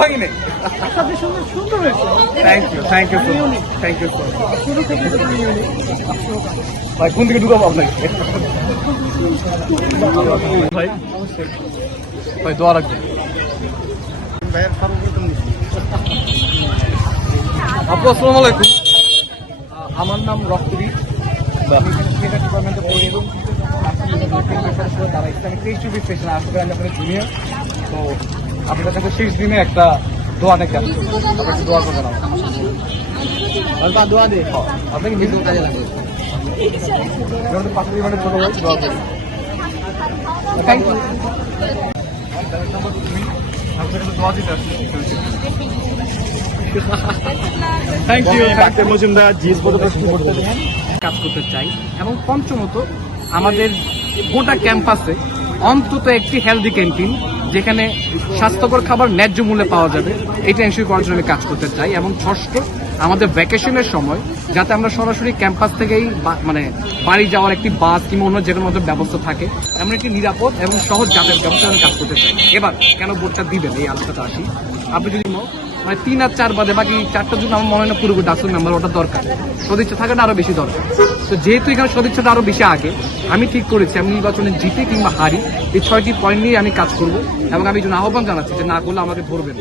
নাই thank you thank you so much thank you much. ভাই কোন দিকে ঢুকাবো আপনাকে? ভাই ভাই দোয়া রাখবেন। ভাইয়ের সর্বপ্রথম আপু আসসালামু আলাইকুম। আমার নাম রক্তবীর। আমি ডিপার্টমেন্টে পড়ি এবং স্টেশন আসলে আমি আপনার জুনিয়র। তো আপনাদের কাছে শেষ দিনে একটা দোয়া নাকি আসছে আপনাকে দোয়া করবেন আমার অল্প দোয়া দে আপনাকে মৃত্যু কাজে লাগে আমাদের পাশে মানে ছোট ভাই দোয়া করি thank you thank you doctor Majumdar GS কাজ করতে চাই এবং পঞ্চমত আমাদের গোটা ক্যাম্পাসে অন্তত একটি হেলদি ক্যান্টিন যেখানে স্বাস্থ্যকর খাবার ন্যায্য মূল্যে পাওয়া যাবে। এটা এনশিওর করার জন্য আমি কাজ করতে চাই এবং ষষ্ঠ, আমাদের ভ্যাকেশনের সময়, যাতে আমরা সরাসরি ক্যাম্পাস থেকেই মানে বাড়ি যাওয়ার একটি বাস কিংবা অন্য যেকোনো মধ্যে ব্যবস্থা থাকে, এমন একটি নিরাপদ এবং সহজ যাতায়াত ব্যবস্থা আমি কাজ করতে চাই। এবার কেন ভোটটা দিবেন? এই আলোচনাটা আসি। আপনি যদি মানে তিন আর চার বাদে, বাকি চারটার জন্য আমার মনে হয় না পুরোপুরি ডাক্তার নাম্বার ওটা দরকার। সদিচ্ছা থাকাটা আরও বেশি দরকার। তো যেহেতু এখানে সদিচ্ছাটা আরও বেশি আগে, আমি ঠিক করেছি, আমি নির্বাচনে জিতে কিংবা হারি, এই ছয়টি পয়েন্ট নিয়ে আমি কাজ করব এবং আমি একজন আহ্বান জানাচ্ছি যে না করলে আমাকে ধরবেন